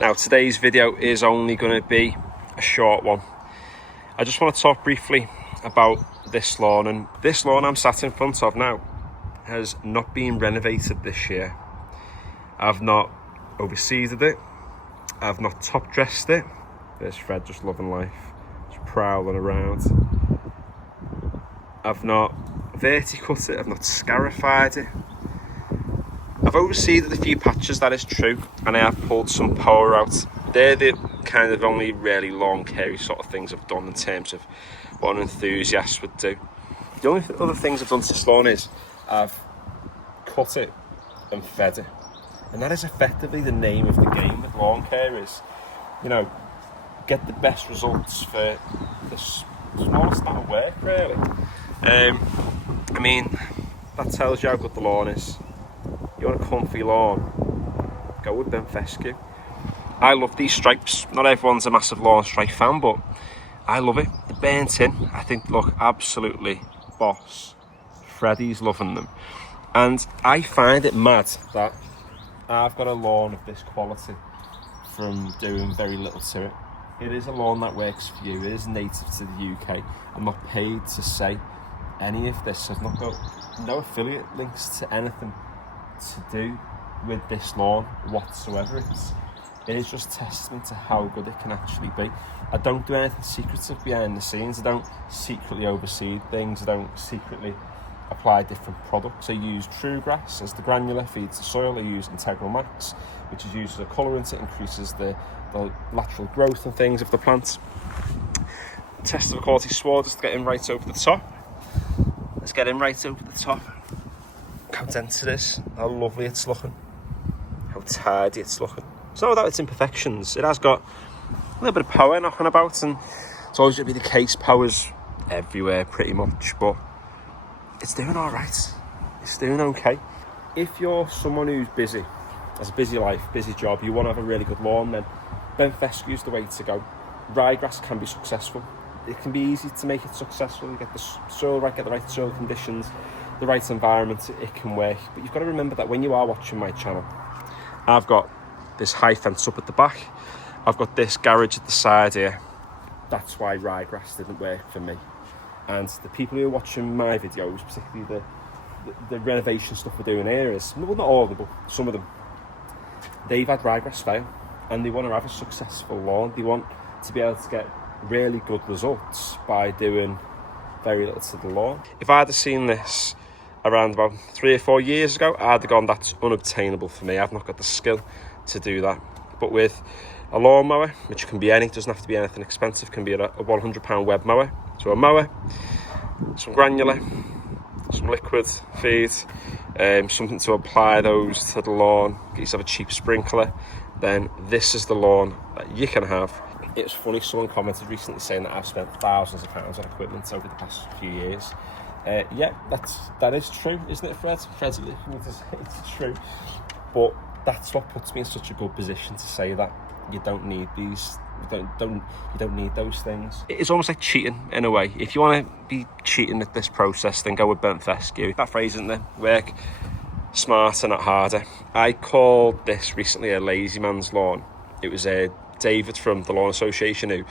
Now today's video is only going to be a short one. I just want to talk briefly about this lawn, and this lawn I'm sat in front of now has not been renovated this year. I've not overseeded it, I've not top dressed it. There's Fred just loving life, just prowling around. I've not verticut it, I've not scarified it. I've overseeded a few patches, that is true, and I have pulled some power out. They're the kind of only really lawn care sort of things I've done in terms of what an enthusiast would do. The only other things I've done to this lawn is I've cut it and fed it. And that is effectively the name of the game with lawn care is, you know, get the best results for the smallest amount of work, really. I mean, that tells you how good the lawn is. You want a comfy lawn, go with Fescue. I love these stripes. Not everyone's a massive lawn stripe fan, but I love it. The burnt in, I think, look absolutely boss. Freddie's loving them. And I find it mad that I've got a lawn of this quality from doing very little to it. It is a lawn that works for you. It is native to the UK. I'm not paid to say any of this. I've not got no affiliate links to anything to do with this lawn whatsoever. It is just testament to how good it can actually be. I don't do anything secretive behind the scenes. I don't secretly overseed things. I don't secretly apply different products. I use True Grass as the granular, feeds the soil. I use Integral Max, which is used as a colorant. It increases the lateral growth and things of the plants. Test of quality sward, just to get in right over the top. Let's get in right over the top. How dense it is, how lovely it's looking, how tidy it's looking. It's not without its imperfections. It has got a little bit of power knocking about, and it's always going to be the case. Power's everywhere pretty much, but it's doing all right. It's doing okay. If you're someone who's busy, has a busy life, busy job, you want to have a really good lawn, then Fescue's the way to go. Ryegrass can be successful. It can be easy to make it successful. You get the soil right, get the right soil conditions, the right environment, it can work. But you've got to remember that when you are watching my channel, I've got this high fence up at the back, I've got this garage at the side here. That's why ryegrass didn't work for me. And the people who are watching my videos, particularly the renovation stuff we're doing here, is, well, not all of them, but some of them, they've had ryegrass fail, and they want to have a successful lawn. They want to be able to get really good results by doing very little to the lawn. If I'd have seen this around about 3 or 4 years ago, I'd have gone, that's unobtainable for me. I've not got the skill to do that. But with a lawnmower, which can be any, doesn't have to be anything expensive, can be a £100 web mower. So a mower, some granular, some liquid feed, something to apply those to the lawn, get yourself a cheap sprinkler, then this is the lawn that you can have. It's funny, someone commented recently saying that I've spent thousands of pounds on equipment over the past few years. Yeah, that is true, isn't it, Fred? Fred's looking at me to say it's true. But that's what puts me in such a good position to say that you don't need these. You don't need those things. It's almost like cheating in a way. If you want to be cheating at this process, then go with Fescue. That phrase, isn't there? Work smarter, not harder. I called this recently a lazy man's lawn. It was David from the Lawn Association who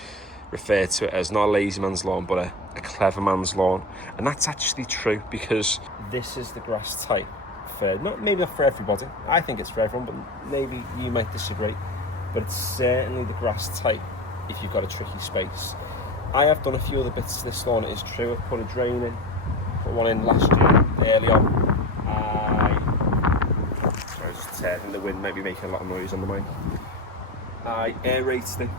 referred to it as not a lazy man's lawn, but a clever man's lawn. And that's actually true, because this is the grass type for, maybe not for everybody. I think it's for everyone, but maybe you might disagree. But it's certainly the grass type if you've got a tricky space. I have done a few other bits to this lawn, it is true. I put a drain in, put one in last year, early on. Sorry, just turning, the wind might be making a lot of noise on the mic. I aerated it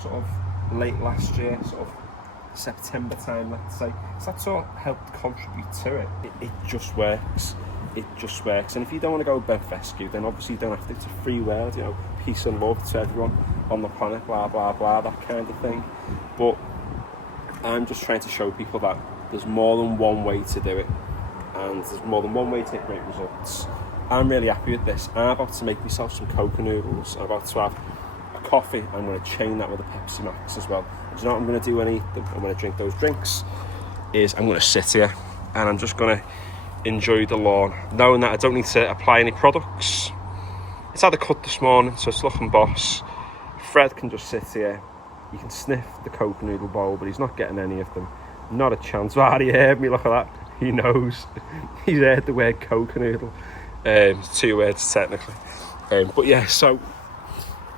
sort of late last year, sort of September time, let's say. So that sort of helped contribute to it. It just works. It just works. And if you don't want to go with Fescue, then obviously you don't have to. It's a free world, you know, peace and love to everyone on the planet, blah, blah, blah, that kind of thing. But I'm just trying to show people that there's more than one way to do it. And there's more than one way to get great results. I'm really happy with this. I'm about to make myself some coca noodles. I'm about to have a coffee. I'm going to chain that with a Pepsi Max as well. Do you know what I'm going to do when I'm going to drink those drinks? Is I'm going to sit here and I'm just going to enjoy the lawn, knowing that I don't need to apply any products. It's had a cut this morning, so it's looking boss. Fred can just sit here. You can sniff the Coke noodle bowl, but he's not getting any of them. Not a chance. Ah, he heard me, look at that. He knows. He's heard the word Coke noodle. 2 words technically. But yeah, so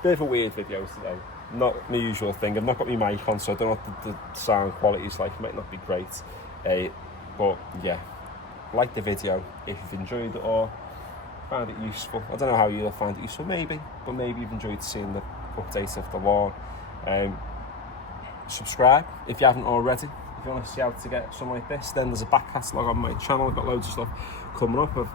bit of a weird video today. Not my usual thing. I've not got my mic on, so I don't know what the sound quality is like. It might not be great. But yeah, like the video if you've enjoyed it or found it useful. I don't know how you'll find it useful, maybe, but maybe you've enjoyed seeing the update of the lawn. Subscribe if you haven't already. If you want to see how to get something like this, then there's a back catalogue on my channel. I've got loads of stuff coming up. I've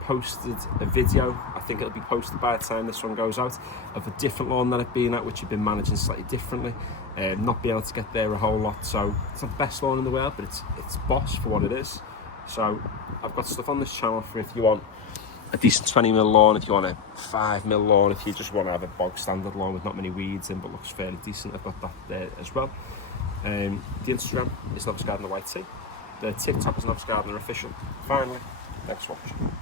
posted a video, I think it'll be posted by the time this one goes out, of a different lawn that I've been at, which I've been managing slightly differently, not being able to get there a whole lot. So it's not the best lawn in the world, but it's boss for what it is. So I've got stuff on this channel for if you want a decent 20mm lawn, if you want a 5mm lawn, if you just want to have a bog standard lawn with not many weeds in but looks fairly decent, I've got that there as well. The Instagram is Novice Gardener YT. The TikTok is Novice Gardener Official. Finally, thanks for watching.